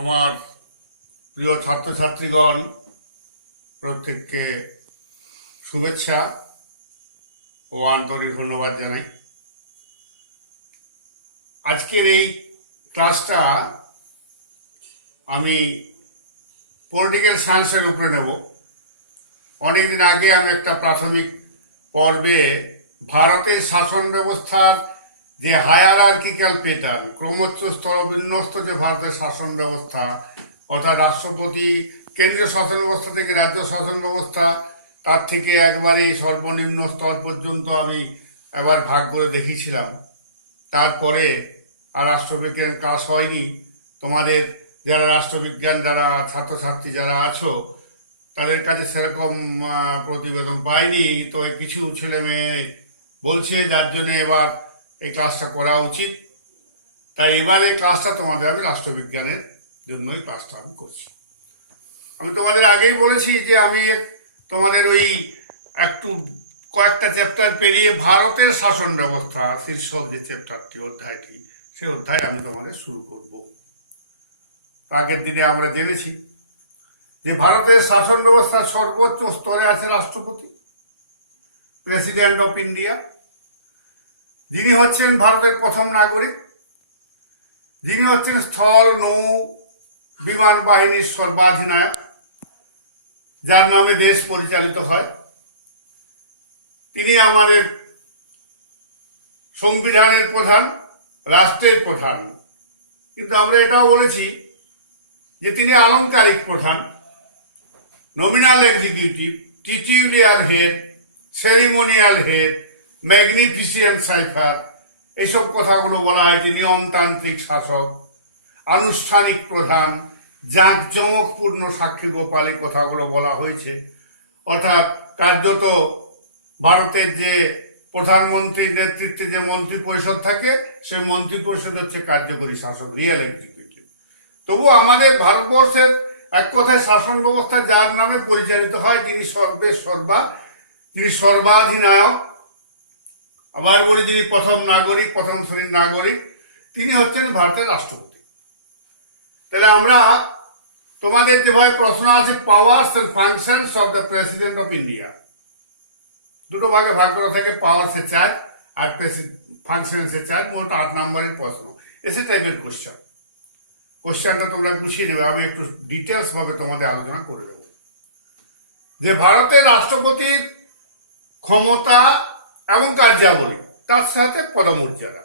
আমার প্রিয় ছাত্রছাত্রীগণ, প্রত্যেককে শুভেচ্ছা ও আন্তরিক ধন্যবাদ জানাই। আজকের এই ক্লাসটা আমি পলিটিক্যাল সায়েন্সের উপরে নেব। অনেকদিন আগে আমি একটা প্রাথমিক পর্বে ভারতের শাসন ব্যবস্থার যে হায়ারার্কিক্যাল প্যাটার্ন, ক্রমোচ্চ স্তরবিন্যস্ত যে ভারতের শাসন ব্যবস্থা, অর্থাৎ রাষ্ট্রপতি কেন্দ্রীয় শাসন ব্যবস্থা থেকে রাজ্য শাসন ব্যবস্থা, তার থেকে একবারে সর্বনিম্ন স্তর পর্যন্ত আমি এবার ভাগ করে দেখিয়েছিলাম। তারপরে আর রাষ্ট্রবিজ্ঞান ক্লাস হয়নি। তোমাদের যারা রাষ্ট্রবিজ্ঞান যারা ছাত্রছাত্রী যারা আছো তাদের কাছে সেরকম প্রতিবেদন পাইনি, তো কিছু ছেলে মেয়ে বলছে, যার জন্য এবার এই ক্লাসটা করা উচিত। তাই এবার এই ক্লাসটা তোমাদের আমি রাষ্ট্রবিজ্ঞানের জন্যই ক্লাসটা আমি করছি। আমি তোমাদের আগেই বলেছি যে আমি তোমাদের ওই একটু কয়েকটা চ্যাপ্টার পেরিয়ে ভারতের শাসন ব্যবস্থা শীর্ষক যে চ্যাপ্টারটি, অধ্যায়টি, সেই অধ্যায় আমি তোমাদের শুরু করব। আগের দিনে আমরা জেনেছি যে ভারতের শাসন ব্যবস্থার সর্বোচ্চ স্তরে আছে রাষ্ট্রপতি, প্রেসিডেন্ট অফ ইন্ডিয়া, যিনি হচ্ছেন ভারতের প্রথম নাগরিক, যিনি হচ্ছেন স্থল নৌ বিমান বাহিনীর সর্বাধিনায়ক, যার নামে দেশ পরিচালিত হয়। তিনি আমাদের সংবিধানের প্রধান, রাষ্ট্রের প্রধান। কিন্তু আমরা এটাও বলেছি যে তিনি আলংকারিক প্রধান, nominal executive, titular head, ceremonial head, magnificent cipher, এইসব কথাগুলো বলা হয় যে নিয়মতান্ত্রিক শাসক, আনুষ্ঠানিক প্রধান, জাঁকজমকপূর্ণ সাক্ষী গোপাল, এই কথাগুলো বলা হয়েছে। অর্থাৎ কার্যত ভারতের যে প্রধানমন্ত্রীর নেতৃত্বে যে মন্ত্রী পরিষদ থাকে, সেই মন্ত্রী পরিষদ হচ্ছে কার্যকরী শাসক, রিয়েল এক্সিকিউটিভ। তবু আমাদের ভারতবর্ষের এক কথায় শাসন ব্যবস্থা যার নামে পরিচালিত হয়, যিনি যিনি সর্বাধিনায়ক, আবার বলি যিনি প্রথম নাগরিক, প্রথম শ্রেণীর নাগরিক, তিনি হচ্ছেন ভারতের রাষ্ট্রপতি। তাহলে আমরা তোমাদের যেভাবে প্রশ্ন আছে powers and functions of the president of India, দুটো ভাগে ভাগ করা থেকে পাওয়ার্সে 4 আর ফাংশনসে 4, মোট 8 নম্বরের প্রশ্ন। এসে টাইপের কোশ্চেনটা তোমরা গুছিয়ে নেবে, আমি একটু ডিটেলস ভাবে তোমাদের আলোচনা করে দেব। যে ভারতের রাষ্ট্রপতির ক্ষমতা এবং কার্যাবলী, তার সাথে পদমর্যাদা।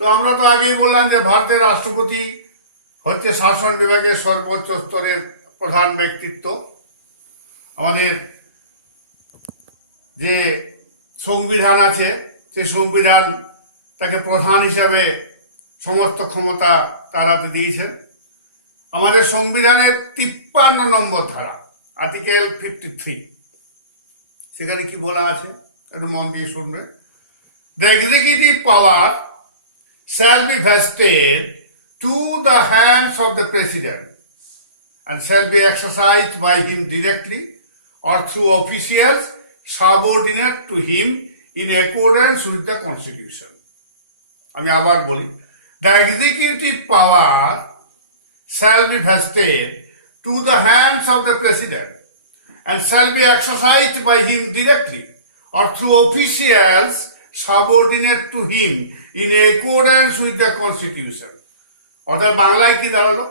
তো আমরা তো আগেই বললাম যে ভারতের রাষ্ট্রপতি হচ্ছে শাসন বিভাগের সর্বোচ্চ স্তরের প্রধান ব্যক্তিত্ব। আমাদের যে সংবিধান আছে, সে সংবিধান তাকে প্রধান হিসাবে সমস্ত ক্ষমতা তার হাতে দিয়েছেন। আমাদের সংবিধানের 53 নম্বর ধারা, আর্টিকেল 53, সেখানে কি বলা আছে একটু মন দিয়ে শুনবে। The executive power shall be vested to the hands of the president and shall be exercised by him directly or through officials subordinate to him in accordance with the constitution. আমি আবার বলি, the executive power shall be vested to the hands of the president and shall be exercised by him directly or through officials subordinate to him in accordance with the constitution. অর্থাৎ বাংলায় কি দাঁড়ালো,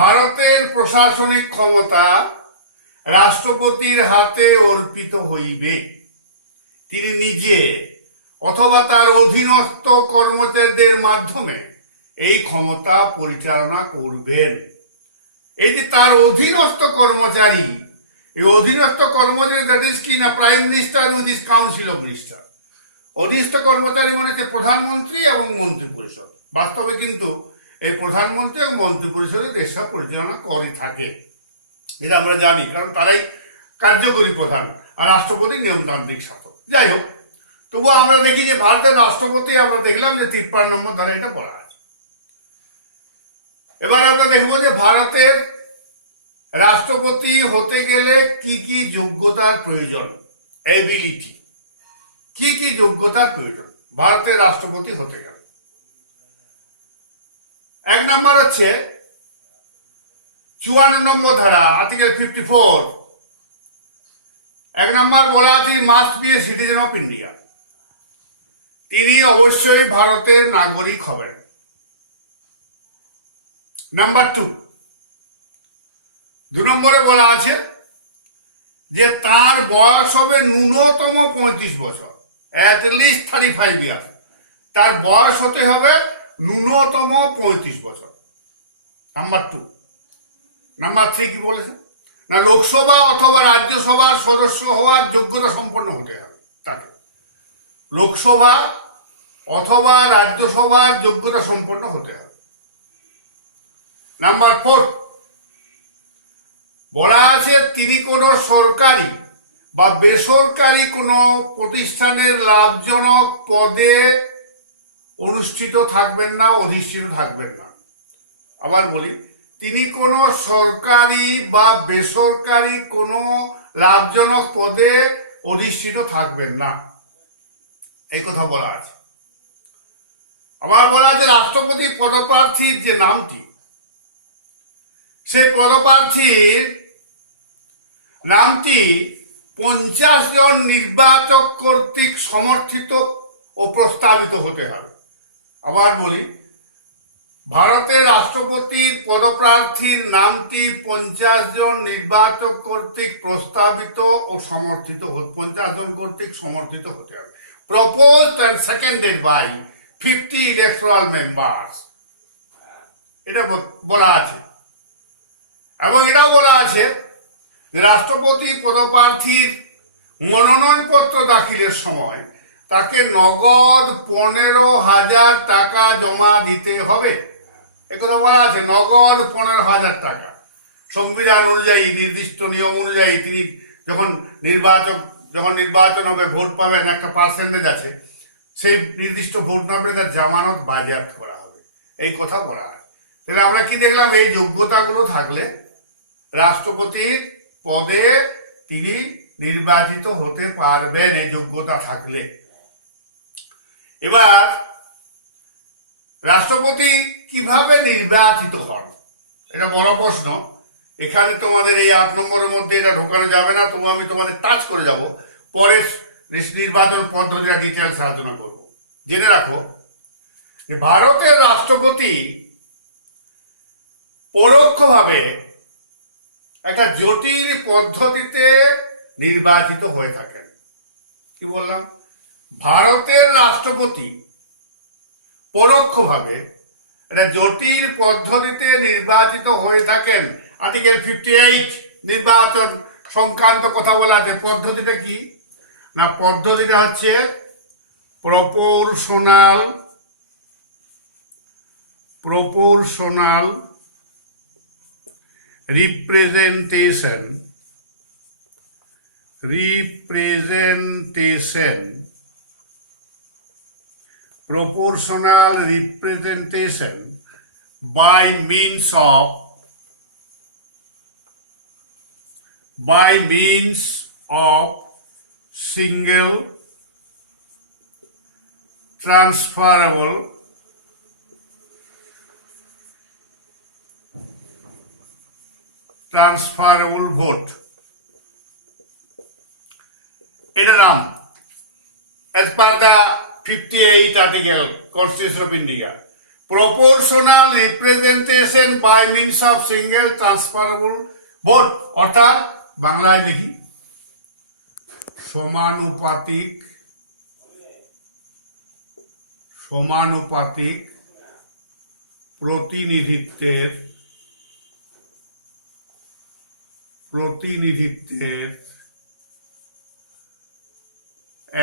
ভারতের প্রশাসনিক ক্ষমতা রাষ্ট্রপতির হাতে অর্পিত হইবে। তিনি নিজে অথবা তার অধীনস্থ কর্মচারীদের মাধ্যমে এই ক্ষমতা পরিচালনা করবেন। এই যে তার অধীনস্থ কর্মচারী, এই অধীনস্থ কর্মচারী, দ্যাট ইজ কি না, prime minister with his council of minister. অধীনস্থ কর্মচারী মানে যে প্রধানমন্ত্রী এবং মন্ত্রী পরিষদ। বাস্তবে কিন্তু এই প্রধানমন্ত্রী এবং মন্ত্রী পরিষদের দেশটা পরিচালনা করে থাকে, এটা আমরা জানি, কারণ তারাই কার্যকরী প্রধান আর রাষ্ট্রপতি নিয়মতান্ত্রিক শাসক। যাই হোক, তবু আমরা দেখি যে ভারতের রাষ্ট্রপতি, আমরা দেখলাম যে 53 নম্বর ধারা এটা বলা আছে। এবার আমরা দেখবো যে ভারতের রাষ্ট্রপতি হতে গেলে কি কি যোগ্যতার প্রয়োজন, এবিলিটি, কি কি যোগ্যতার প্রয়োজন ভারতের রাষ্ট্রপতি হতে গেলে। 1 নাম্বার হচ্ছে 54 নম্বর ধারা, আর্টিকেল 54। 1 নম্বর বলা আছে must B a citizen of India, তিনি অবশ্যই ভারতের নাগরিক হবেন। নাম্বার 2 নম্বরে বলা আছে যে তার বয়স হবে ন্যূনতম 35 বছর, অ্যাটলিস্ট 35 ইয়ার, তার বয়স হতে হবে ন্যূনতম 35 বছর। নাম্বার 2। নাম্বার 3 কি বলেছে না, লোকসভা অথবা রাজ্যসভার সদস্য হওয়ার যোগ্যতা সম্পন্ন হতে হবে তাকে, লোকসভা অথবা রাজ্যসভার যোগ্যতা সম্পন্ন হতে হবে। নাম্বার 4 বলা আছে তিনি কোনো সরকারি বা বেসরকারি কোনো প্রতিষ্ঠানের লাভজনক পদে অনুষ্ঠিত থাকবেন না, অধিষ্ঠিত থাকবেন না। আবার বলি, তিনি কোনো সরকারি বা বেসরকারি কোনো লাভজনক পদে অধিষ্ঠিত থাকবেন না, এই কথা বলা আছে। আবার বলা আছে রাষ্ট্রপতি পদপ্রার্থীর যে নামটি, সেই পদপ্রার্থীর নামটি 50 জন নির্বাচক কর্তৃক সমর্থিত ও প্রস্তাবিত হতে হবে। আবার বলি, ভারতের রাষ্ট্রপতির পদপ্রার্থীর নামটি 50 জন নির্বাচক কর্তৃক প্রস্তাবিত ও সমর্থিত, 50 জন কর্তৃক সমর্থিত হতে হবে। Proposed and seconded by 50 electoral members, এটা বলা আছে। এবং এটাও বলা আছে যে রাষ্ট্রপতি পদপ্রার্থীর মনোনয়নপত্র দাখিলের সময় তাকে নগদ 15,000 টাকা জমা দিতে হবে, একথা বলা আছে। নগদ 15,000 টাকা, সংবিধান অনুযায়ী, নির্দিষ্ট নিয়ম অনুযায়ী তিনি যখন নির্বাচন হবে, ভোট পাবেন, একটা পার্সেন্টেজ আছে, সেই নির্দিষ্ট ভোট না পেলে তার জামানত বাজেয়াপ্ত করা হবে, এই কথা বলা হয়। তাহলে আমরা কি দেখলাম, এই যোগ্যতাগুলো থাকলে রাষ্ট্রপতির পদে তিনি নির্বাচিত হতে পারবেন, এই যোগ্যতা থাকলে। এবার রাষ্ট্রপতি কিভাবে নির্বাচিত হন, এটা বড় প্রশ্ন। এখানে তোমাদের এই 8 নম্বরের মধ্যে এটা ঢোকানো যাবে না, তবু আমি তোমাদের টাচ করে যাব, পরে নির্বাচন পদ্ধতিটা ডিটেলস আলোচনা করব। জেনে রাখো যে ভারতের রাষ্ট্রপতি পরোক্ষভাবে একটা জটিল পদ্ধতিতে নির্বাচিত হয়ে থাকেন। কি বললাম? ভারতের রাষ্ট্রপতি পরোক্ষভাবে একটা জটিল পদ্ধতিতে নির্বাচিত হয়ে থাকেন। আর্টিকেল 58 নির্বাচন সংক্রান্ত কথা বলা আছে। পদ্ধতিটা কি না, পদ্ধতিটা হচ্ছে proportional representation by means of single transferable vote. এটা নাম as per the 58 article Constitution of India, proportional representation by means of single transferable vote, অর্থাৎ বাংলায় লিখি সমানুপাতিক প্রতিনিধিত্বের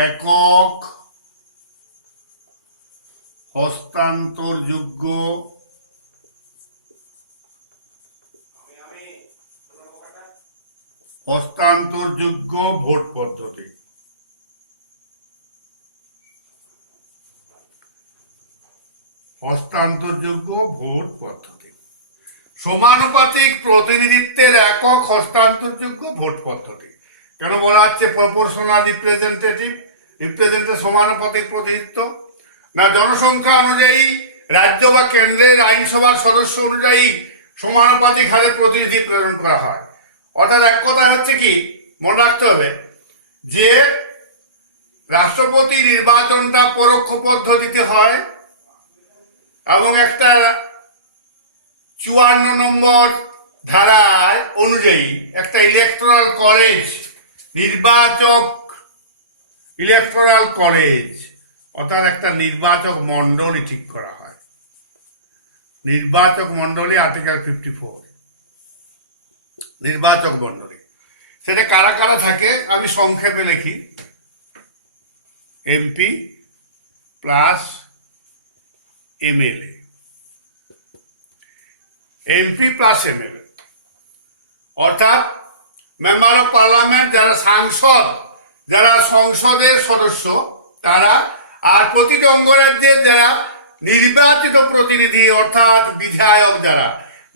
একক হস্তান্তরযোগ্য ভোট পদ্ধতি। সমানুপাতিক প্রতিনিধিত্বের একক হস্তান্তরযোগ্য ভোট পদ্ধতি। কেন বলা হচ্ছে প্রপোর্শনাল রিপ্রেজেন্টেশন, সমানুপাতিক প্রতিনিধিত্ব? না, জনসংখ্যা অনুযায়ী রাজ্য বা কেন্দ্রের আইনসভার সদস্য অনুযায়ী সমানুপাতিক হারে প্রতিনিধি প্রেরণ করা হয়। অর্থাৎ এক কথা হচ্ছে কি, মনে রাখতে হবে যে রাষ্ট্রপতি নির্বাচনটা পরোক্ষ পদ্ধতিতে হয় এবং একটা 54 নম্বর ধারায় অনুযায়ী একটা ইলেকটোরাল কলেজ, ইলেকটোরাল কলেজ অর্থাৎ একটা নির্বাচক মণ্ডলী ঠিক করা হয়। নির্বাচক মণ্ডলী আর্টিকেল 54, নির্বাচক মণ্ডলী। সেটা কারা কারা থাকে আমি সংক্ষেপে লিখি। MP plus MLA, MP plus MLA অর্থাৎ মেম্বার অফ পার্লামেন্ট, যারা সাংসদ, যারা সংসদের সদস্য তারা, আর প্রতিটি অঙ্গরাজ্যের যারা নির্বাচিত প্রতিনিধি অর্থাৎ বিধায়ক, যারা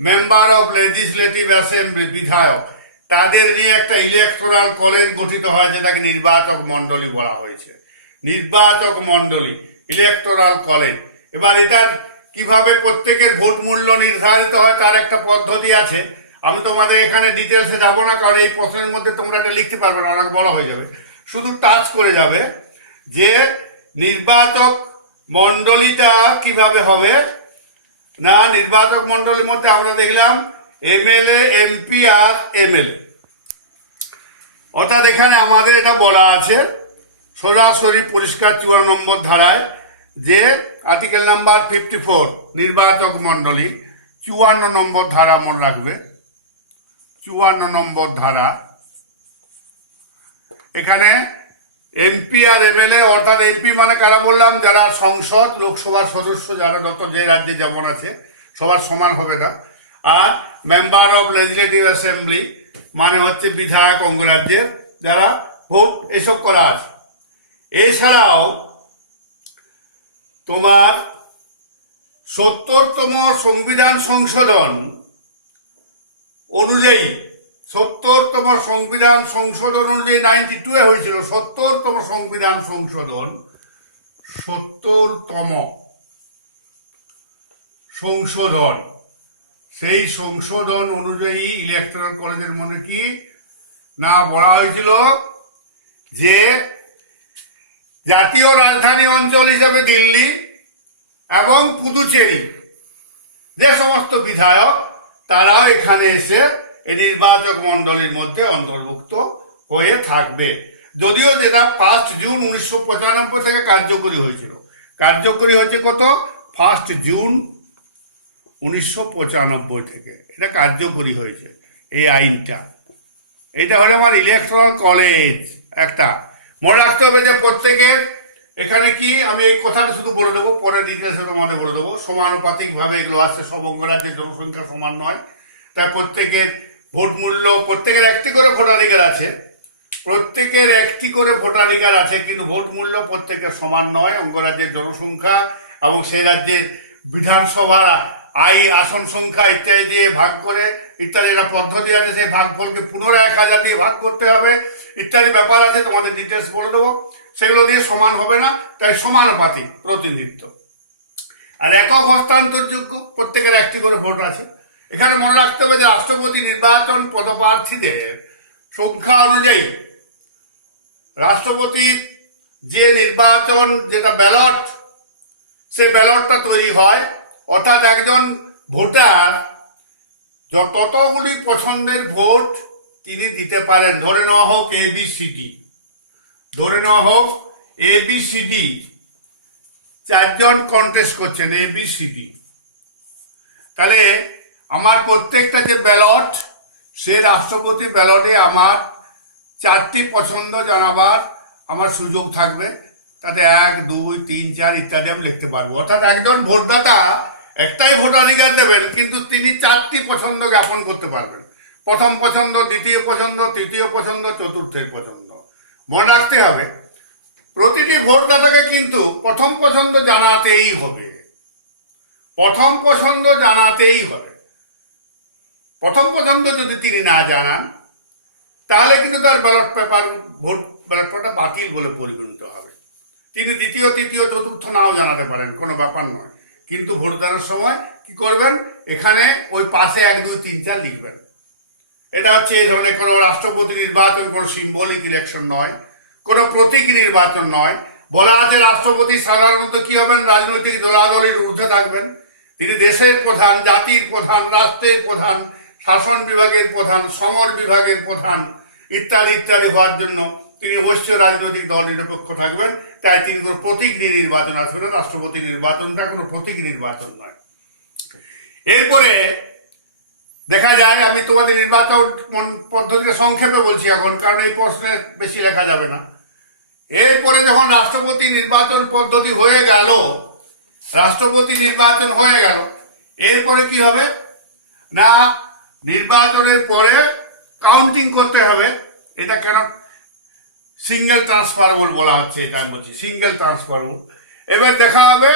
মেম্বার অফ লেজিসলেটিভ অ্যাসেম্বলি, বিধায়ক, তাদের নিয়ে একটা ইলেকটোরাল কলেজ গঠিত হয়, যেটাকে নির্বাচক মণ্ডলী বলা হয়েছে। নির্বাচক মণ্ডলী, ইলেকটোরাল কলেজ। এবার এটার কিভাবে প্রত্যেকের ভোট মূল্য নির্ধারিত হয় তার একটা পদ্ধতি আছে। আমি তোমাদের এখানে ডিটেলসে যাবো না, কারণ এই প্রশ্নের মধ্যে তোমরা এটা লিখতে পারবে না, অনেক বড় হয়ে যাবে। শুধু টাচ করে যাবে যে নির্বাচক মণ্ডলীটা কিভাবে হবে না। নির্বাচক মণ্ডলীর মধ্যে আমরা দেখলাম এমএলএ, এমপি আর এমএলএ। অর্থাৎ এখানে আমাদের এটা বলা আছে সরাসরি পরিষ্কার 54 নম্বর ধারায় যে আর্টিকেল নাম্বার 54 নির্বাচক মণ্ডলী 54 নম্বর ধারা মনে রাখবে। 54 নম্বর ধারা, এখানে এমপি আর এমএলএ অর্থাৎ এমপি মানে কারা বললাম, যারা সংসদ, লোকসভার সদস্য, যারা যত যে রাজ্যে যেমন আছে সবার সমান হবে না। আর মেম্বার অফ লেজিসলেটিভ অ্যাসেম্বলি মানে হচ্ছে বিধায়ক, অঙ্গরাজ্যের যারা ভোট এসব করা আছে। এছাড়াও তোমার 70তম সংবিধান সংশোধন অনুযায়ী, 70তম সংবিধান সংশোধন অনুযায়ী 92-এ হয়েছিল 70তম সংবিধান সংশোধন, 70তম সংশোধন। সেই সংশোধন অনুযায়ী ইলেকটোরাল কলেজের মনে কি না বলা হয়েছিল যে জাতীয় রাজধানী অঞ্চল হিসাবে দিল্লি এবং পুদুচেরি যে সমস্ত বিধায়ক তারাও এখানে এসে এই নির্বাচক মণ্ডলীর মধ্যে অন্তর্ভুক্ত হয়ে থাকবে। যদিও যেটা 1 জুন 1995 থেকে কার্যকরী হয়েছিল। কার্যকরী হয়েছে কত? 1 জুন 1995 থেকে এটা কার্যকরী হয়েছে এই আইনটা। এটা হলো আমার ইলেকটোরাল কলেজ। একটা মনে রাখতে হবে যে প্রত্যেকের এখানে কি, আমি এই কথাটা শুধু বলে দেবো, পরে ডিটেলসে তোমাদের বলে দেবো। সমানুপাতিক ভাবে এগুলো আসছে, সব অঙ্গরাজ্যের জনসংখ্যা সমান নয়, তাই প্রত্যেকের ভোট মূল্য, প্রত্যেকের একটি করে ভোটাধিকার আছে, প্রত্যেকের একটি করে ভোটাধিকার আছে, কিন্তু ভোট মূল্য প্রত্যেকের সমান নয়। অঙ্গরাজ্যের জনসংখ্যা এবং সেই রাজ্যের বিধানসভার আসন সংখ্যা ইত্যাদি দিয়ে ভাগ করে ইত্যাদি একটা পদ্ধতি আছে, সেই ভাগফলকে পুনরায় 1000 দিয়ে ভাগ করতে হবে ইত্যাদি ব্যাপার আছে, তোমাদের ডিটেলস বলে দেবো। সেগুলো দিয়ে সমান হবে না, তাই সমানুপাতিক প্রতিনিধিত্ব। আর একক হস্তান্তরযোগ্য, প্রত্যেকের একটি করে ভোট আছে। এখানে মনে রাখতে হবে যে রাষ্ট্রপতি নির্বাচন পদপ্রার্থীদের সংখ্যা অনুযায়ী রাষ্ট্রপতির যে নির্বাচন, যেটা ব্যালট, সেই ব্যালটটা তৈরি হয়। অর্থাৎ একজন ভোটার যতগুলি পছন্দের ভোট তিনি দিতে পারেন। ধরে নেওয়া হোক ABCD, ধরে নেওয়া হোক ABCD, 4 জন কন্টেস্ট করছেন ABCD। তাহলে আমার প্রত্যেকটা যে ব্যালট, সে রাষ্ট্রপতি ব্যালটে আমার 4টি পছন্দ জানাবার আমার সুযোগ থাকবে। তাতে 1, 2, 3, 4 ইত্যাদি আমি লিখতে পারবো। অর্থাৎ একজন ভোটদাতা একটাই ভোটাধিকার দেবেন, কিন্তু তিনি 4টি পছন্দ জ্ঞাপন করতে পারবেন। প্রথম পছন্দ, দ্বিতীয় পছন্দ, তৃতীয় পছন্দ, চতুর্থের পছন্দ। মনে রাখতে হবে প্রতিটি ভোটদাতাকে কিন্তু প্রথম পছন্দ জানাতেই হবে, প্রথম পছন্দ জানাতেই হবে। প্রথম পছন্দ যদি তিনি না জানান তাহলে কিন্তু তার ব্যালট পেপার, ভোট ব্যালট পেপারটা বাতিল বলে পরিগণিত হবে। তিনি দ্বিতীয়, তৃতীয়, চতুর্থ নাও জানাতে পারেন, কোনো ব্যাপার নয়। কিন্তু ভোটদানের সময় কি করবেন, এখানে ওই পাশে 1, 2, 3, 4 লিখবেন। এটা হচ্ছে এই ধরনের কোনো রাষ্ট্রপতি নির্বাচন কোনো সিম্বলিক ইলেকশন নয়, কোনো প্রতীকী নির্বাচন নয়। বলা আছে রাষ্ট্রপতি সাধারণত কি হবেন, রাজনৈতিক দলাদলের ঊর্ধ্বে থাকবেন। তিনি দেশের প্রধান, জাতির প্রধান, রাষ্ট্রের প্রধান, শাসন বিভাগের প্রধান, সমর বিভাগের প্রধান ইত্যাদি ইত্যাদি হওয়ার জন্য তিনি অবশ্যই রাজনৈতিক দল নিরপেক্ষ থাকবেন। তাই তিনি কোনো প্রতীক নিয়ে নির্বাচন আসবেন। রাষ্ট্রপতি নির্বাচনটা কোনো প্রতীক নির্বাচন নয়। এরপরে দেখা যায়, আমি তোমাদের নির্বাচন পদ্ধতিকে সংক্ষেপে বলছি এখন, কারণ এই প্রশ্নে বেশি লেখা যাবে না। এরপরে যখন রাষ্ট্রপতি নির্বাচন পদ্ধতি হয়ে গেল, রাষ্ট্রপতি নির্বাচন হয়ে গেল, এরপরে কি হবে না, নির্বাচনের পরে কাউন্টিং করতে হবে। এটা কেন সিঙ্গেল ট্রান্সফারেবল বলা হচ্ছে, এটা আমি বলছি সিঙ্গেল ট্রান্সফারেবল। এবার দেখা হবে,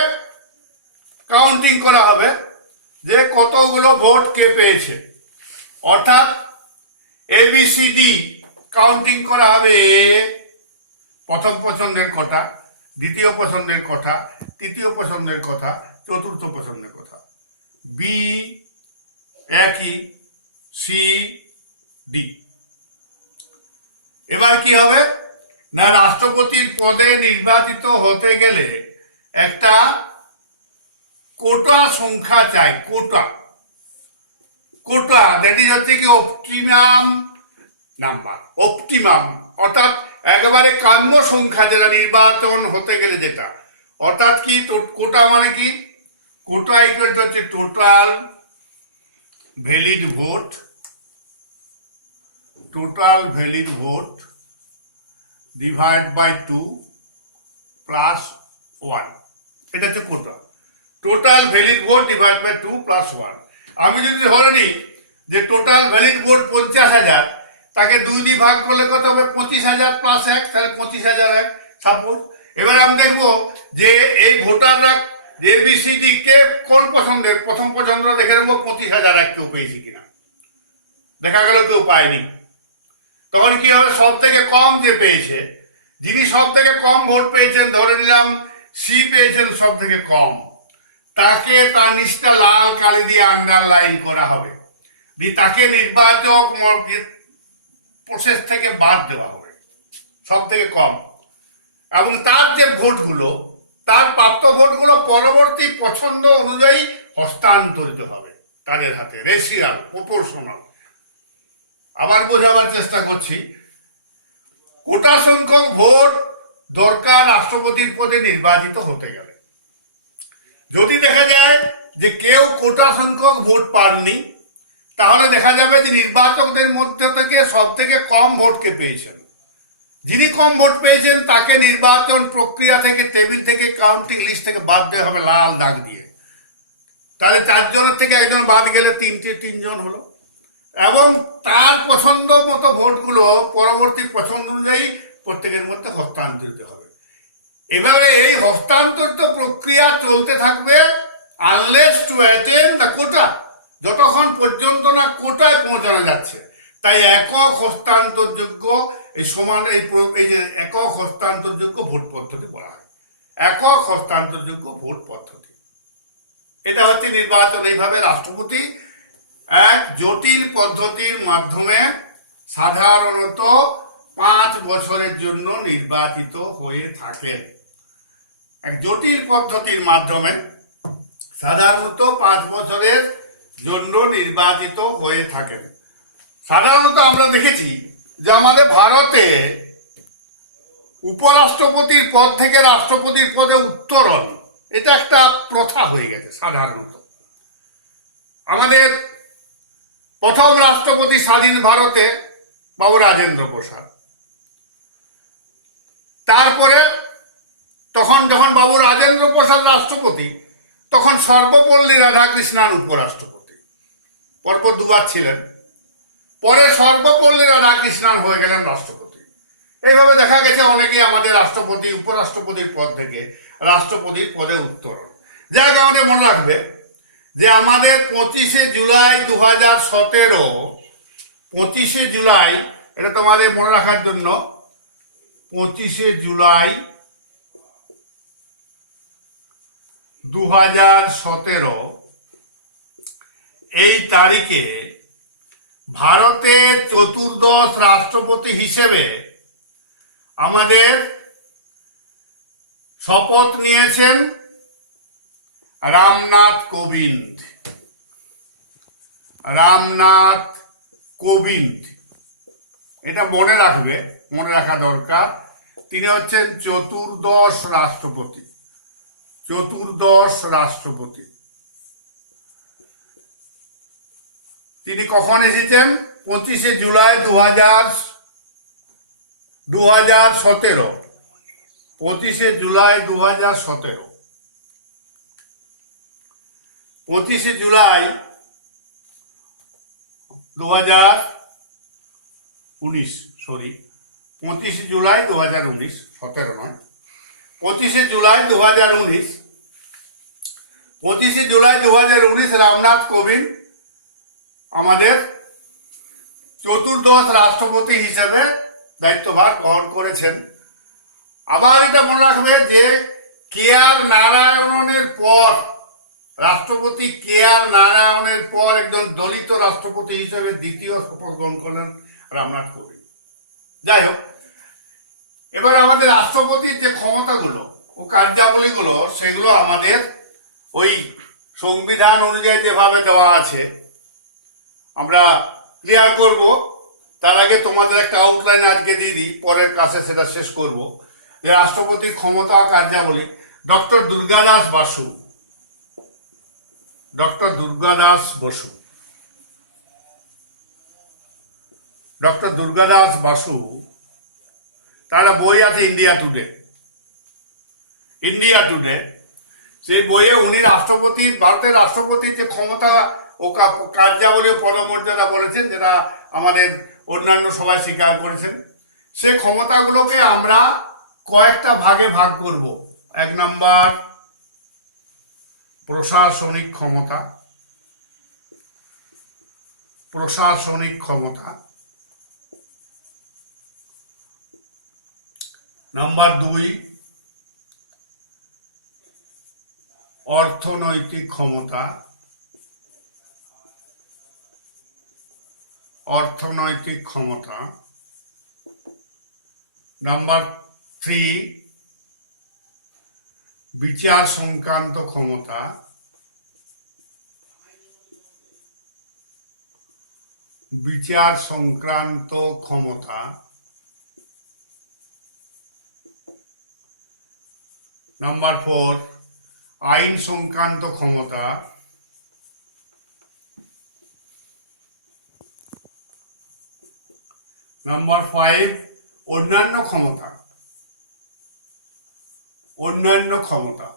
কাউন্টিং করা হবে যে কতগুলো ভোট কে পেয়েছে, অর্থাৎ ABCD কাউন্টিং করা হবে। প্রথম পছন্দের কথা, দ্বিতীয় পছন্দের কথা, তৃতীয় পছন্দের কথা, চতুর্থ পছন্দের কথা, B একই, C D। এবার কি হবে না, রাষ্ট্রপতির পদে নির্বাচিত হতে গেলে একটা কোটা সংখ্যা চাই। কোটা দ্যাট ইজ হচ্ছে কি অপটিমাম নাম্বার, অপটিমাম অর্থাৎ একেবারে কাম্য সংখ্যা, যেটা নির্বাচন হতে গেলে যেটা, অর্থাৎ কি কোটা মানে কি, কোটা ইকুয়াল হচ্ছে total valid vote divide by 2 plus 1। এটা হচ্ছে quota, total valid vote divide by 2 plus 1। আমি যদি ধরে নিই যে টোটাল ভ্যালিড ভোট 50,000, তাকে 2 দিয়ে ভাগ করলে কত হবে, 25,000 প্লাস 1, তাহলে 25,001 সাপোজ। এবারে আমি দেখবো যে এই ভোটাররা ABCD কে কোন পছন্দের, প্রথম পছন্দ দেখে নেবো 25,001 কেউ পেয়েছি কিনা। দেখা গেল কেউ পায়নি, তখন কি হবে, সব থেকে কম যে পেয়েছে, যিনি সব থেকে কম ভোট পেয়েছেন, ধরে নিলাম C পেয়েছেন সব থেকে কম, তাকে তার নিচটা লাল কালি দিয়ে আন্ডারলাইন করা হবে, দিয়ে তাকে নির্বাচক প্রসেস থেকে বাদ দেওয়া হবে, সব থেকে কম। এবং তার যে ভোটগুলো, তার প্রাপ্ত ভোটগুলো পরবর্তী পছন্দ অনুযায়ী হস্তান্তরিত হবে তাদের হাতে, রেশিয়াল, প্রপোর্শনাল। আবার বোঝাবার চেষ্টা করছি, কোটা সংখ্যক ভোট দরকার রাষ্ট্রপতির পদে নির্বাচিত হতে গেলে। যদি দেখা যায় যে কেউ কোটা সংখ্যক ভোট পাননি, তাহলে দেখা যাবে যে নির্বাচকদের মধ্যে থেকে সব থেকে কম ভোটকে পেয়েছেন। যিনি কম ভোট পেয়েছেন তাকে নির্বাচন প্রক্রিয়া থেকে, টেবিল থেকে, কাউন্টিং লিস্ট থেকে বাদ দেওয়া হবে লাল দাগ দিয়ে। তাহলে 4 জনের থেকে একজন বাদ গেলে 3 জন হলো, এবং তার পছন্দ মতো ভোটগুলো পরবর্তী পছন্দ অনুযায়ী প্রত্যেকের মধ্যে হস্তান্তরিত হবে। এভাবে এই হস্তান্তরিত প্রক্রিয়া চলতে থাকবে unless to attend the quota, যতক্ষণ পর্যন্ত না কোটায় পৌঁছানো যাচ্ছে। তাই একক হস্তান্তরযোগ্য এই সমান এই যে একক হস্তান্তরযোগ্য ভোট পদ্ধতি বলা হয়, একক হস্তান্তরযোগ্য ভোট পদ্ধতি। এটা হচ্ছে নির্বাচন। এইভাবে রাষ্ট্রপতি এক জটিল পদ্ধতির মাধ্যমে সাধারণত 5 বছরের জন্য নির্বাচিত হয়ে থাকে। এক জটিল পদ্ধতির মাধ্যমে সাধারণত 5 বছরের জন্য নির্বাচিত হয়ে থাকেন। সাধারণত আমরা দেখেছি যে আমাদের ভারতে উপরাষ্ট্রপতির পদ থেকে রাষ্ট্রপতির পদে উত্তরণ, এটা একটা প্রথা হয়ে গেছে। সাধারণত আমাদের প্রথম রাষ্ট্রপতি স্বাধীন ভারতে বাবু রাজেন্দ্র প্রসাদ, তারপরে তখন যখন বাবু রাজেন্দ্র প্রসাদ রাষ্ট্রপতি, তখন সর্বপল্লী রাধাকৃষ্ণন উপরাষ্ট্রপতি, পরপর 2 বার ছিলেন। পরে সর্বপল্লী রাধাকৃষ্ণন হয়ে গেলেন রাষ্ট্রপতি। এইভাবে দেখা গেছে অনেকে আমাদের রাষ্ট্রপতি, উপরাষ্ট্রপতির পদ থেকে রাষ্ট্রপতির পদে উত্তরণ। যাকে আমাদের মনে রাখবে যে আমাদের 25শে জুলাই 2017, 25শে জুলাই, এটা তোমাদের মনে রাখার জন্য 25শে জুলাই 2017 এই তারিখে ভারতের চতুর্দশ রাষ্ট্রপতি হিসেবে আমাদের শপথ নিয়েছেন রামনাথ কোবিন্দ। রামনাথ কোবিন্দ, এটা মনে রাখবে, মনে রাখা দরকার। তিনি হচ্ছেন চতুর্দশ রাষ্ট্রপতি। চতুর্দশ রাষ্ট্রপতি। তিনি কখন এসেছেন? 25শে জুলাই 2017। 25শে জুলাই 2017। 25শে জুলাই 2019, সরি 25শে জুলাই 2019, 17 নয়, 25শে জুলাই 2019। 25শে জুলাই 2019 রামনাথ কোবিন্দ আমাদের চতুর্দশ রাষ্ট্রপতি হিসেবে দায়িত্বভার গ্রহণ করেছেন। আবার এটা মনে রাখবে যে কে আর নারায়ণনের পর, রাষ্ট্রপতি কে আর নারায়ণের পর একজন দলিত রাষ্ট্রপতি হিসেবে দ্বিতীয় শপথ গ্রহণ করলেন রামনাথ কোবিন্দ। যাই হোক, এবার আমাদের রাষ্ট্রপতির যে ক্ষমতাগুলো ও কার্যাবলীগুলো সেগুলো আমাদের ওই সংবিধান অনুযায়ী যেভাবে দেওয়া আছে আমরা ক্লিয়ার করব। তার আগে তোমাদের একটা আউটলাইন আজকে দিয়ে দিই, পরের ক্লাসে সেটা শেষ করব। যে রাষ্ট্রপতির ক্ষমতা ও কার্যাবলী, doctor Durgadas Basu. Doctor Durgadas Basu. Doctor Durgadas Basu, তার বই আছে ইন্ডিয়া টুডে। ইন্ডিয়া টুডে, সেই বইয়ে উনি রাষ্ট্রপতির, ভারতের রাষ্ট্রপতির যে ক্ষমতা ও কার্যাবলী ও পদমর্যাদা বলেছেন, যেটা আমাদের অন্যান্য সবাই স্বীকার করেছেন, সেই ক্ষমতাগুলোকে আমরা কয়েকটা ভাগে ভাগ করব। 1 নম্বর প্রশাসনিক ক্ষমতা। প্রশাসনিক ক্ষমতা। নাম্বার 2 অর্থনৈতিক ক্ষমতা। অর্থনৈতিক ক্ষমতা। নাম্বার 3 বিচার সংক্রান্ত ক্ষমতা। বিচার সংক্রান্ত ক্ষমতা। নাম্বার 4 আইন সংক্রান্ত ক্ষমতা। নাম্বার 5 অন্যান্য ক্ষমতা। অন্যান্য ক্ষমতা।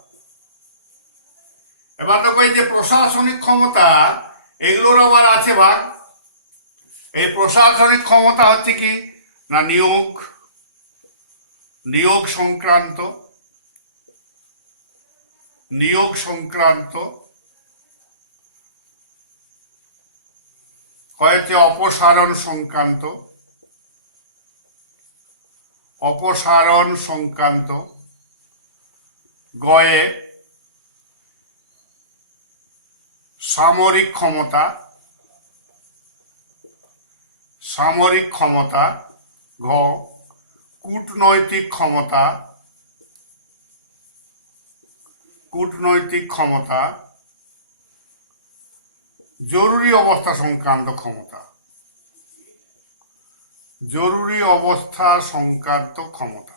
এবার দেখো, এই যে প্রশাসনিক ক্ষমতা, এগুলোর আবার আছে ভাগ। এই প্রশাসনিক ক্ষমতা হচ্ছে কি না, নিয়োগ সংক্রান্ত। নিয়োগ সংক্রান্ত। হয়েছে অপসারণ সংক্রান্ত। অপসারণ সংক্রান্ত। গয়ে সামরিক ক্ষমতা। সামরিক ক্ষমতা। ঘ কূটনৈতিক ক্ষমতা। কূটনৈতিক ক্ষমতা। জরুরি অবস্থা সংক্রান্ত ক্ষমতা। জরুরি অবস্থা সংক্রান্ত ক্ষমতা।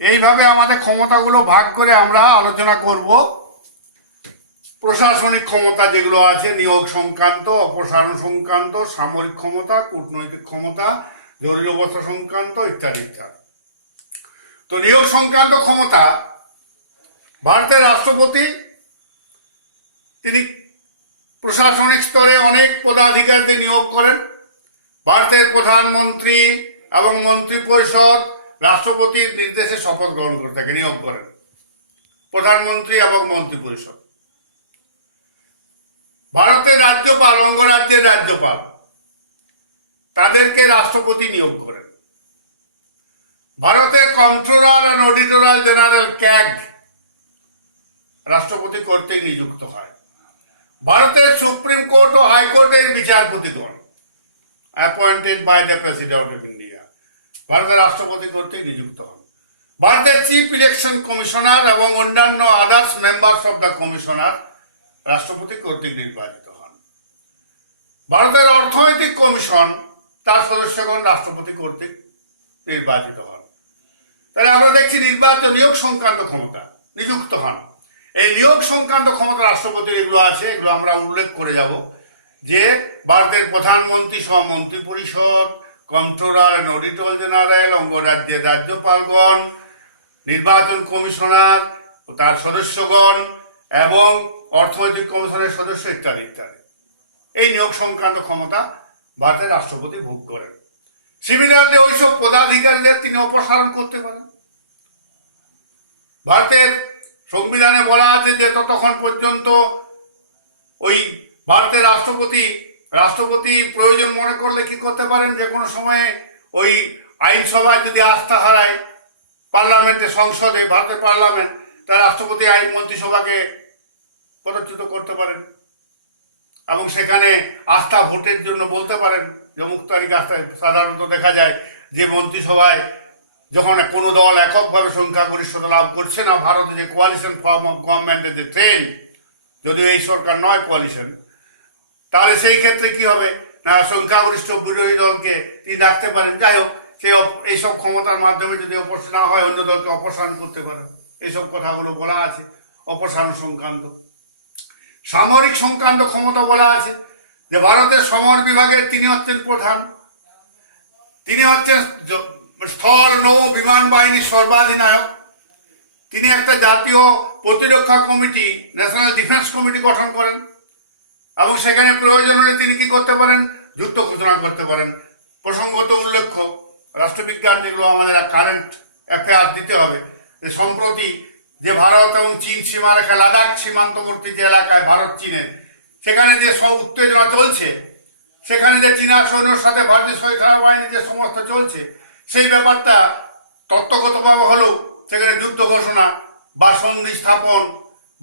এইভাবে আমাদের ক্ষমতাগুলো ভাগ করে আমরা আলোচনা করব। প্রশাসনিক ক্ষমতা যেগুলো আছে, নিয়োগ সংক্রান্ত, অপসারণ সংক্রান্ত, সামরিক ক্ষমতা, কূটনৈতিক ক্ষমতা, জরুরি অবস্থা সংক্রান্ত, ইত্যাদি ইত্যাদি। তো নিয়োগ সংক্রান্ত ক্ষমতা, ভারতের রাষ্ট্রপতি তিনি প্রশাসনিক স্তরে অনেক পদাধিকারীদের নিয়োগ করেন। ভারতের প্রধানমন্ত্রী এবং মন্ত্রী পরিষদ রাষ্ট্রপতির নির্দেশে শপথ গ্রহণ করে থাকে, নিয়োগ করেন প্রধানমন্ত্রী এবং মন্ত্রী পরিষদ। ভারতের রাজ্যপাল, অঙ্গরাজ্যের রাজ্যপাল, তাদেরকে রাষ্ট্রপতি নিয়োগ করেন। ভারতের controller and auditor general, CAG, রাষ্ট্রপতি কর্তৃক নিযুক্ত হয়। ভারতের সুপ্রিম কোর্ট ও হাইকোর্টের বিচারপতিগণ appointed by the president of India ভারতের রাষ্ট্রপতি কর্তৃক নিযুক্ত হন। ভারতের চিফ ইলেকশন কমিশনার এবং অন্যান্য others members of the commissioner রাষ্ট্রপতি কর্তৃক নির্বাচিত হন। ভারতের অর্থনৈতিক কমিশন তার সদস্যগণ রাষ্ট্রপতি কর্তৃক নির্বাচিত হন। তাহলে আমরা দেখছি নির্বাচন নিয়োগ সংক্রান্ত ক্ষমতা নিযুক্ত হন। এই নিয়োগ সংক্রান্ত ক্ষমতা রাষ্ট্রপতির এগুলো আছে, এগুলো আমরা উল্লেখ করে যাব যে ভারতের প্রধানমন্ত্রী সহ মন্ত্রী পরিষদ, কন্ট্রোলার, অডিটর জেনারেল, অঙ্গরাজ্যের রাজ্যপালগণ, নির্বাচন কমিশনার ও তার সদস্যগণ এবং অর্থনৈতিক কমিশনের সদস্য ইত্যাদি ইত্যাদি। এই নিয়োগ সংক্রান্ত ক্ষমতা ভারতের রাষ্ট্রপতি ভোগ করেন। সিমিলারলি ওইসব পদাধিকারীদের তিনি অপসারণ করতে পারেন। ভারতের সংবিধানে বলা আছে যে ততক্ষণ পর্যন্ত ওই ভারতের রাষ্ট্রপতি প্রয়োজন মনে করলে কি করতে পারেন, যে কোনো সময়ে ওই আইনসভায় যদি আস্থা হারায় পার্লামেন্টে, সংসদে, ভারতের পার্লামেন্ট, তার রাষ্ট্রপতি আইন মন্ত্রিসভাকে পদচ্যুত করতে পারেন এবং সেখানে আস্থা ভোটের জন্য বলতে পারেন যে মুক্তারিক আস্থায়। সাধারণত দেখা যায় যে মন্ত্রিসভায় যখন কোনো দল এককভাবে সংখ্যাগরিষ্ঠতা লাভ করছে না, ভারতে যে কোয়ালিশন ফর্ম অফ গভর্নমেন্টের যে ট্রেন, যদিও এই সরকার নয় কোয়ালিশন, তাহলে সেই ক্ষেত্রে কি হবে না, সংখ্যাগরিষ্ঠ বিরোধী দলকে তিনি ডাকতে পারেন। যাই হোক, সে এইসব ক্ষমতার মাধ্যমে যদি অপসারণ না হয় অন্য দলকে অপসারণ করতে পারেন। এইসব কথাগুলো বলা আছে অপসারণ সংক্রান্ত। সামরিক সংক্রান্ত ক্ষমতা বলা আছে যে ভারতের সমর বিভাগের তিনি হচ্ছেন প্রধান, তিনি হচ্ছেন স্থল নৌ বিমান বাহিনীর সর্বাধিনায়ক। তিনি একটা জাতীয় প্রতিরক্ষা কমিটি, ন্যাশনাল ডিফেন্স কমিটি গঠন করেন এবং সেখানে প্রয়োজন হলে তিনি কি করতে পারেন, যুদ্ধ ঘোষণা করতে পারেন। প্রসঙ্গত উল্লেখ্য, রাষ্ট্রবিজ্ঞান যেগুলো আমাদের কারেন্ট অ্যাফেয়ার দিতে হবে, যে সম্প্রতি যে ভারত এবং চীন সীমারেখা, লাদাখ সীমান্তবর্তী যে এলাকায় ভারত চীনের, সেখানে যে সব উত্তেজনা চলছে, সেখানে যে চীনা সৈন্যের সাথে ভারতীয় সেনাবাহিনী যে সমস্ত চলছে, সেই ব্যাপারটা তত্ত্বগতভাবে হলেও সেখানে যুদ্ধ ঘোষণা বা সন্ধি স্থাপন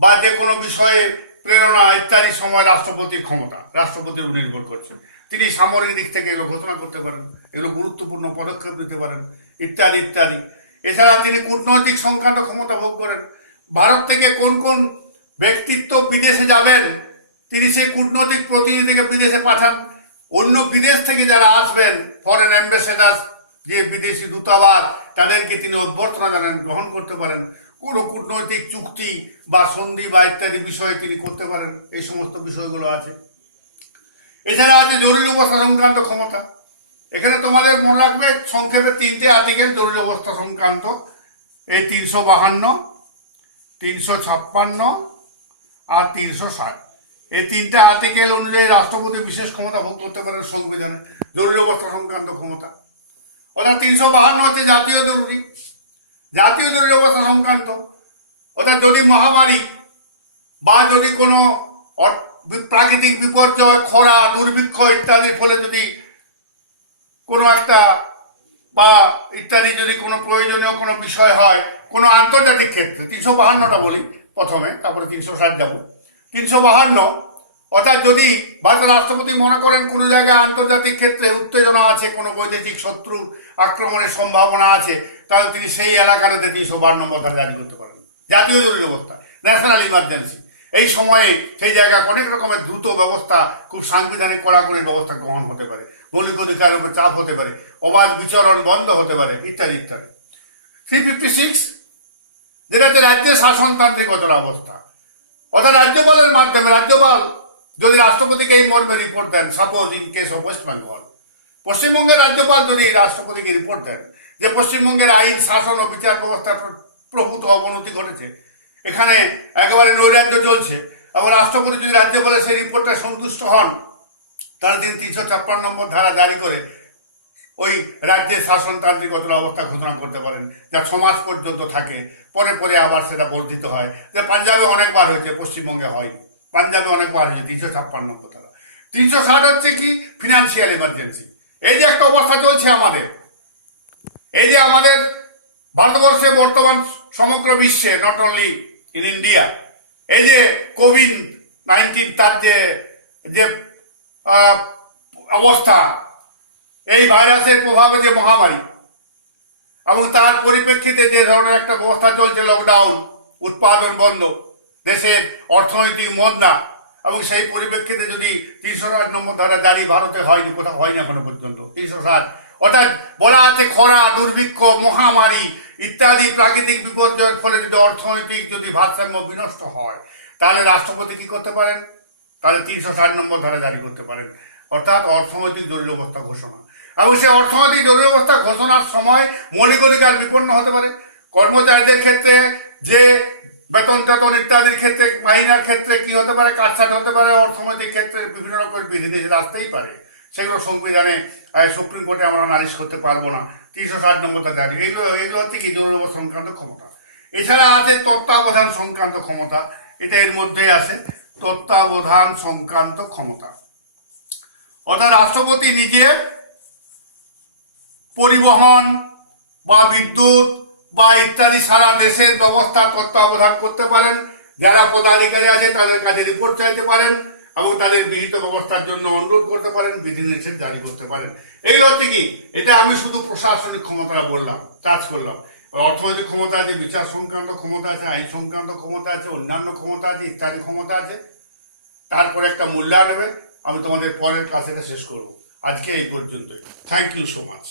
বা যে কোনো বিষয়ে প্রেরণা ইত্যাদি সময় রাষ্ট্রপতির ক্ষমতা, রাষ্ট্রপতির উপর নির্ভর করছে। তিনি সামরিক দিক থেকে এগুলো ঘোষণা করতে পারেন, এগুলো গুরুত্বপূর্ণ পদক্ষেপ নিতে পারেন ইত্যাদি ইত্যাদি। এছাড়া তিনি কূটনৈতিক সংক্রান্ত ক্ষমতা ভোগ করেন। ভারত থেকে কোন কোন ব্যক্তিত্ব বিদেশে যাবেন, তিনি সেই কূটনৈতিক প্রতিনিধিকে বিদেশে পাঠান। অন্য বিদেশ থেকে যারা আসবেন, ফরেন অ্যাম্বাসেডার, যে বিদেশি দূতাবাস, তাদেরকে তিনি অভ্যর্থনা জানান, গ্রহণ করতে পারেন। কোনো কূটনৈতিক চুক্তি বা সন্ধি বা ইত্যাদি বিষয়ে তিনি করতে পারেন। এই সমস্ত বিষয়গুলো আছে। এছাড়া আছে জরুরি অবস্থা সংক্রান্ত ক্ষমতা। এখানে তোমাদের মনে রাখবে সংক্ষেপে তিনটে আর্টিকেল জরুরি অবস্থা সংক্রান্ত, এই 352, 356 আর 360। এই তিনটে আর্টিকেল অনুযায়ী রাষ্ট্রপতি বিশেষ ক্ষমতা ভোগ করতে পারেন সংবিধানে, জরুরি অবস্থা সংক্রান্ত ক্ষমতা। অর্থাৎ 352 হচ্ছে জাতীয় জরুরি অবস্থা সংক্রান্ত। অর্থাৎ যদি মহামারী বা যদি কোনো প্রাকৃতিক বিপর্যয়, খরা, দুর্ভিক্ষ ইত্যাদির ফলে যদি কোনো একটা বা ইত্যাদি যদি কোনো প্রয়োজনীয় কোনো বিষয় হয় কোনো আন্তর্জাতিক ক্ষেত্রে, 352টা বলি প্রথমে, তারপরে 360 যাব। 352 অর্থাৎ যদি ভারতের রাষ্ট্রপতি মনে করেন কোনো জায়গায় আন্তর্জাতিক ক্ষেত্রে উত্তেজনা আছে, কোনো বৈদেশিক শত্রু আক্রমণের সম্ভাবনা আছে, তাহলে তিনি সেই এলাকাটাতে 352 নম্বর ধারা জারি করতে পারেন। জাতীয় জরুরি অবস্থা, ন্যাশনাল ইমার্জেন্সি। এই সময়ে সেই জায়গায় অনেক রকমের দ্রুত ব্যবস্থা, খুব সাংবিধানিক কড়াকড়ি ব্যবস্থা গ্রহণ হতে পারে, মৌলিক অধিকারের উপর চাপ হতে পারে, অবাধ বিচরণ বন্ধ হতে পারে ইত্যাদি ইত্যাদি। 356 যেটা হচ্ছে রাজ্যের শাসনতান্ত্রিকতার অবস্থা। অর্থাৎ রাজ্যপালের মাধ্যমে, রাজ্যপাল যদি রাষ্ট্রপতিকে এই মর্মে রিপোর্ট দেন, suppose in case of West Bengal, পশ্চিমবঙ্গের রাজ্যপাল যদি রাষ্ট্রপতিকে রিপোর্ট দেন যে পশ্চিমবঙ্গের আইন, শাসন ও বিচার ব্যবস্থার প্রভূত অবনতি ঘটেছে, এখানে একেবারে নৈরাজ্য চলছে, এবং রাষ্ট্রপতি যদি রাজ্যপালের সেই রিপোর্টটা সন্তুষ্ট হন, তাহলে তিনি 356 নম্বর ধারা জারি করে ওই রাজ্যের শাসনতান্ত্রিকতার অবস্থা ঘোষণা করতে পারেন, যা সমাজ পর্যন্ত থাকে। পরে পরে আবার সেটা বর্ধিত হয়। যে পাঞ্জাবে অনেকবার হয়েছে, পশ্চিমবঙ্গে হয়নি। পাঞ্জাবে অনেকবার হয়েছে 356 নম্বর ধারা। 360 হচ্ছে কি, ফিনান্সিয়াল এমার্জেন্সি। এই যে একটা অবস্থা চলছে আমাদের, এই যে আমাদের ভারতবর্ষে বর্তমান সমগ্র বিশ্বে, নট অনলি ইন ইন্ডিয়া, এই যে কোভিড-19 তার যে যে আহ, অবস্থা, এই ভাইরাসের প্রভাবে যে মহামারী এবং তার পরিপ্রেক্ষিতে যে ধরনের একটা ব্যবস্থা চলছে, লকডাউন, উৎপাদন বন্ধ, দেশের অর্থনৈতিক মন্দা, এবং সেই পরিপ্রেক্ষিতে যদি ৩৬০ নম্বর ধারা জারি ভারতে হয়নি, কোথাও হয়নি এখনো পর্যন্ত ৩৬০, অর্থাৎ বলা আছে খরা, দুর্ভিক্ষ, মহামারী ইত্যাদি প্রাকৃতিক বিপর্যয়ের ফলে যদি অর্থনৈতিক যদি ভারসাম্য বিনষ্ট হয়, তাহলে রাষ্ট্রপতি কি করতে পারেন? তাহলে ৩৬০ নম্বর ধারা জারি করতে পারেন, অর্থাৎ অর্থনৈতিক জরুরি অবস্থা ঘোষণা। এবং সেই অর্থনৈতিক জরুরি অবস্থা ঘোষণার সময় মৌলিক অধিকার বিপন্ন হতে পারে। কর্মচারীদের ক্ষেত্রে যে বেতন টেতন ইত্যাদির ক্ষেত্রে, মাহিনার ক্ষেত্রে কি হতে পারে, কাটছাট হতে পারে, অর্থনৈতিক ক্ষেত্রে বিভিন্ন রকমের বিধিনিষেধ আসতেই পারে। সেগুলো সংবিধানে সুপ্রিম কোর্টে আমরা নালিশ করতে পারবো না। ৩৬০ নম্বর জারি, এগুলো হচ্ছে কি জরুরি অবস্থা সংক্রান্ত ক্ষমতা। এছাড়া আছে তত্ত্বাবধান সংক্রান্ত ক্ষমতা, এটা এর মধ্যেই আছে, তত্ত্বাবধান সংক্রান্ত ক্ষমতা, অর্থাৎ রাষ্ট্রপতি নিজে পরিবহন বা বিদ্যুৎ বা ইত্যাদি সারা দেশের ব্যবস্থা তত্ত্বাবধান করতে পারেন। যারা পদাধিকারী আছে তাদের কাছে রিপোর্ট চাইতে পারেন এবং তাদের বিহিত ব্যবস্থার জন্য অনুরোধ করতে পারেন, বিধিনিষেধ জারি করতে পারেন। এইগুলো হচ্ছে কি, এটা আমি শুধু প্রশাসনিক ক্ষমতা বললাম, টাচ করলাম। অর্থনৈতিক ক্ষমতা আছে, বিচার সংক্রান্ত ক্ষমতা আছে, আইন সংক্রান্ত ক্ষমতা আছে, অন্যান্য ক্ষমতা আছে, ইত্যাদি ক্ষমতা আছে। তারপরে একটা মূল্যায়ন হবে। আমি তোমাদের পরের ক্লাসে এটা শেষ করবো। আজকে এই পর্যন্তই। Thank you so much.